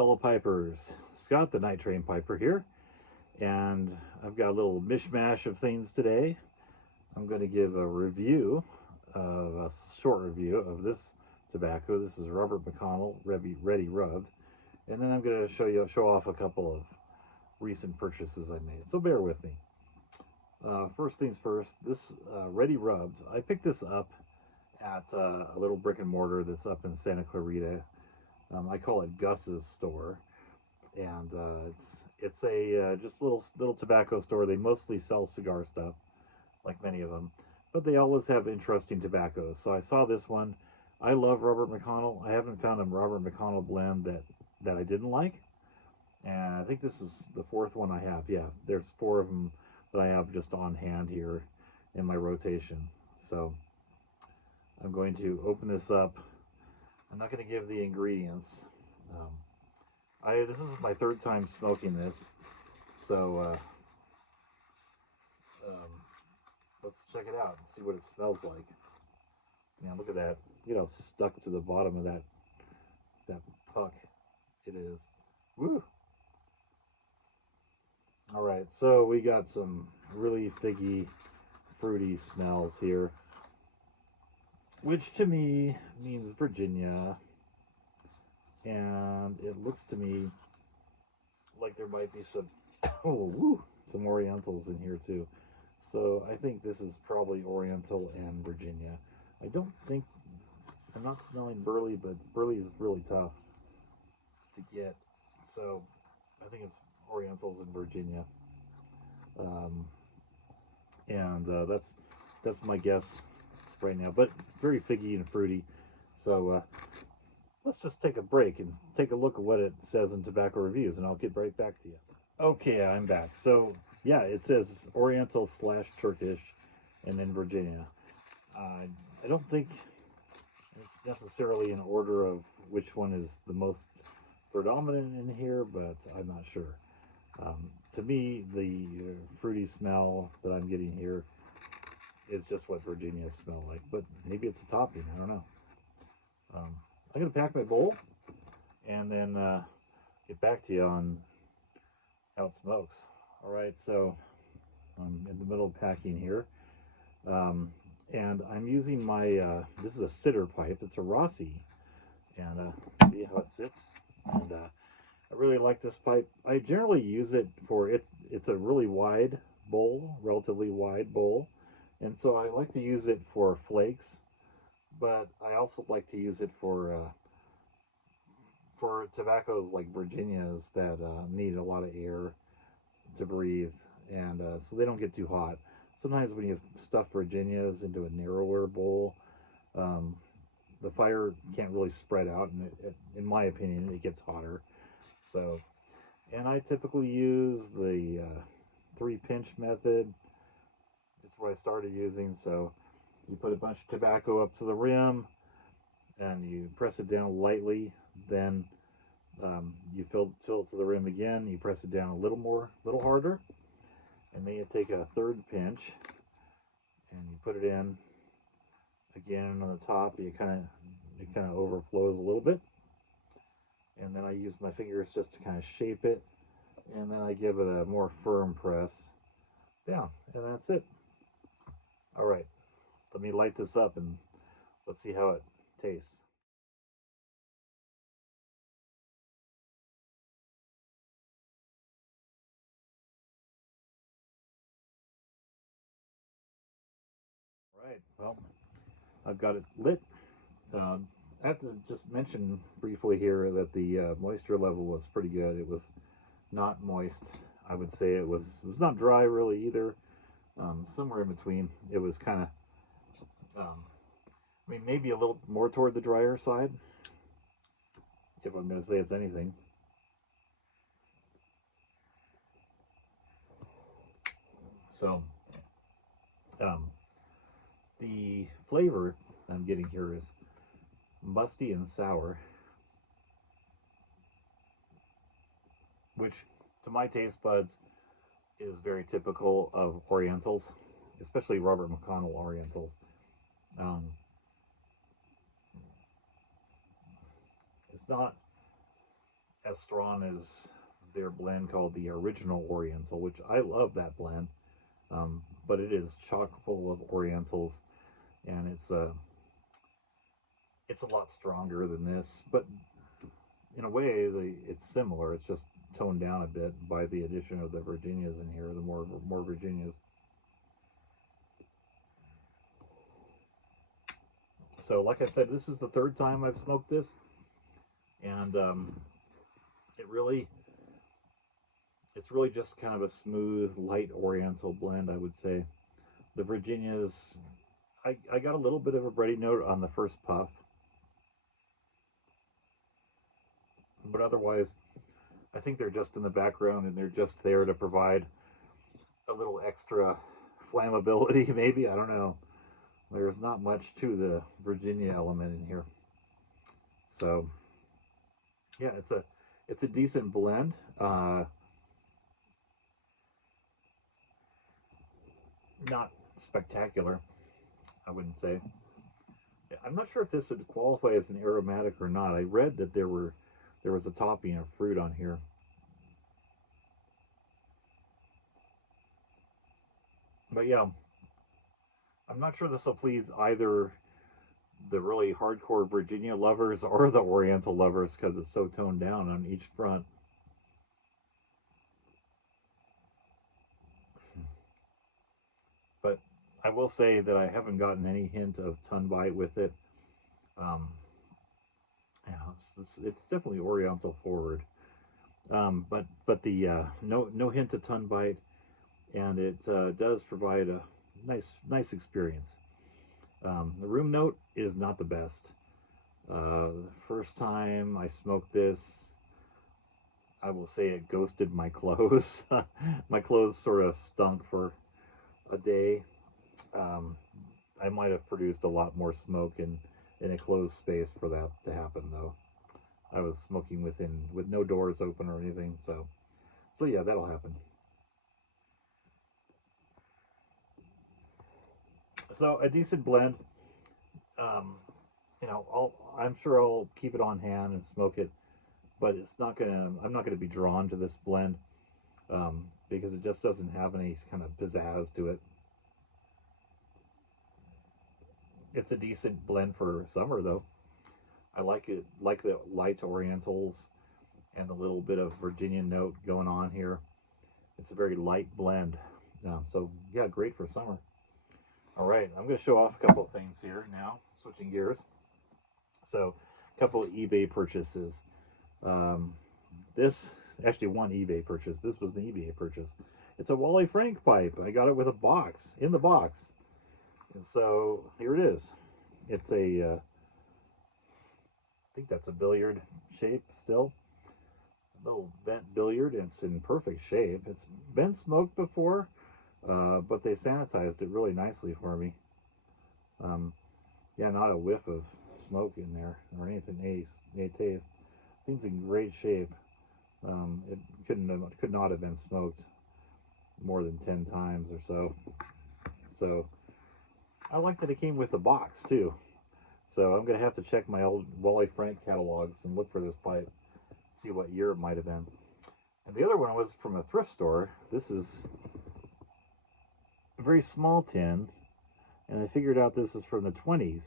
fellow pipers. Scott, the Night Train Piper here, and I've got a little mishmash of things today. I'm going to give a short review of this tobacco. This is Robert McConnell Ready Rubbed, and then I'm going to show off a couple of recent purchases I made. So bear with me. First things first, this Ready Rubbed, I picked this up at a little brick and mortar that's up in Santa Clarita. I call it Gus's store, and it's a just little tobacco store. They mostly sell cigar stuff, like many of them, but they always have interesting tobaccos. So I saw this one. I love Robert McConnell. I haven't found a Robert McConnell blend that I didn't like, and I think this is the fourth one I have. Yeah, there's four of them that I have just on hand here in my rotation. So I'm going to open this up. I'm not going to give the ingredients. This is my third time smoking this, so let's check it out and see what it smells like. Now look at that, stuck to the bottom of that puck. It is. Woo! All right, so we got some really figgy, fruity smells here, which to me means Virginia, and it looks to me like there might be some some Orientals in here too. So I think this is probably Oriental and Virginia. I'm not smelling burley, but burley is really tough to get, so I think it's Orientals and Virginia, and that's my guess right now, but very figgy and fruity. So let's just take a break and take a look at what it says in tobacco reviews, and I'll get right back to you. Okay, I'm back. So yeah, it says Oriental / Turkish, and then Virginia. I don't think it's necessarily in order of which one is the most predominant in here, but I'm not sure. To me, the fruity smell that I'm getting here is just what Virginias smell like, but maybe it's a topping. I don't know. I'm going to pack my bowl and then get back to you on how it smokes. All right, so I'm in the middle of packing here, and I'm using my this is a sitter pipe. It's a Rossi, and see how it sits. And I really like this pipe. I generally use it for it's a really wide bowl, relatively wide bowl, and so I like to use it for flakes, but I also like to use it for tobaccos like Virginias that need a lot of air to breathe, and so they don't get too hot. Sometimes when you stuff Virginias into a narrower bowl, the fire can't really spread out, and in my opinion, it gets hotter. So, and I typically use the 3-pinch method. It's what I started using. So you put a bunch of tobacco up to the rim, and you press it down lightly. Then you fill it to the rim again. You press it down a little harder, and then you take a third pinch, and you put it in again on the top. It kind of overflows a little bit. And then I use my fingers just to kind of shape it, and then I give it a more firm press down, and that's it. All right, let me light this up and let's see how it tastes. All right, well, I've got it lit. I have to just mention briefly here that the moisture level was pretty good. It was not moist. I would say it was not dry really either. Somewhere in between. It was kind of, maybe a little more toward the drier side, if I'm going to say it's anything. So, the flavor I'm getting here is musty and sour, which to my taste buds is very typical of Orientals, especially Robert McConnell Orientals. It's not as strong as their blend called the Original Oriental, which I love that blend. But it is chock full of Orientals, and it's a lot stronger than this. But in a way, it's similar. It's just toned down a bit by the addition of the Virginias in here. The more Virginias. So, like I said, this is the third time I've smoked this, and it's really just kind of a smooth, light Oriental blend, I would say. The Virginias, I got a little bit of a bready note on the first puff, but otherwise, I think they're just in the background and they're just there to provide a little extra flammability, maybe. I don't know. There's not much to the Virginia element in here. So, yeah, it's a decent blend. Not spectacular, I wouldn't say. I'm not sure if this would qualify as an aromatic or not. I read that there was a topping of fruit on here. But yeah, I'm not sure this will please either the really hardcore Virginia lovers or the Oriental lovers because it's so toned down on each front. But I will say that I haven't gotten any hint of tongue bite with it. Um, yeah, it's definitely Oriental forward. But the no hint of tongue bite, and it does provide a nice experience. The room note is not the best. The first time I smoked this, I will say it ghosted my clothes. My clothes sort of stunk for a day. I might have produced a lot more smoke in a closed space for that to happen, though. I was smoking with no doors open or anything, so yeah, that'll happen. So a decent blend. Um, I'm sure I'll keep it on hand and smoke it, but I'm not gonna be drawn to this blend because it just doesn't have any kind of pizzazz to it. It's a decent blend for summer, though. I like it, like the light Orientals and the little bit of Virginia note going on here. It's a very light blend. So yeah, great for summer. All right, I'm going to show off a couple of things here now, switching gears. So, a couple of eBay purchases. This, actually one eBay purchase. This was an eBay purchase. It's a Wally Frank pipe. I got it with a box, in the box. And so, here it is. It's I think that's a billiard shape still. A little bent billiard. It's in perfect shape. It's been smoked before, but they sanitized it really nicely for me. Yeah, not a whiff of smoke in there or anything. A taste. Thing's in great shape. It could not have been smoked more than 10 times or so. So I like that it came with a box too. So I'm gonna have to check my old Wally Frank catalogs and look for this pipe, see what year it might have been. And the other one was from a thrift store. This is a very small tin, and I figured out this is from the 20s.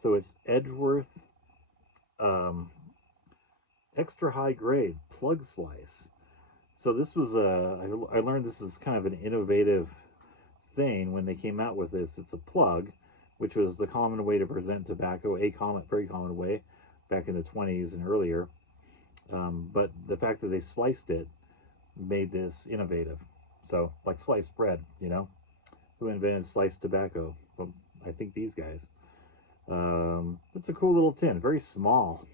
So it's Edgeworth extra high grade plug slice. So this was I learned this is kind of an innovative thing when they came out with this. It's a plug, which was the common way to present tobacco, very common way back in the 20s and earlier. But the fact that they sliced it made this innovative. So like sliced bread, who invented sliced tobacco? Well, I think these guys. It's a cool little tin, very small.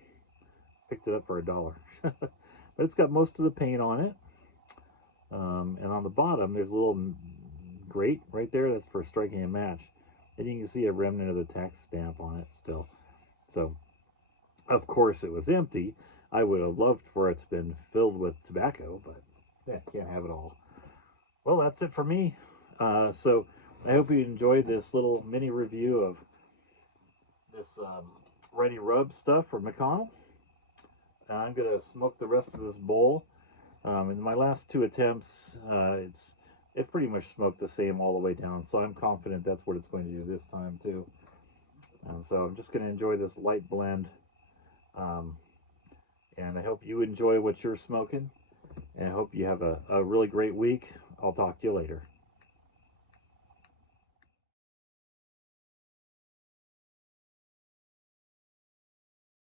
Picked it up for $1. But it's got most of the paint on it. And on the bottom, there's a little grate right there. That's for striking a match. And you can see a remnant of the tax stamp on it still. So, of course, it was empty. I would have loved for it to have been filled with tobacco, but yeah, can't have it all. Well, that's it for me. So, I hope you enjoyed this little mini review of this Ready Rub stuff from McConnell. and I'm going to smoke the rest of this bowl. In my last two attempts, it pretty much smoked the same all the way down, so I'm confident that's what it's going to do this time too. And so I'm just going to enjoy this light blend, and I hope you enjoy what you're smoking, and I hope you have a really great week. I'll talk to you later.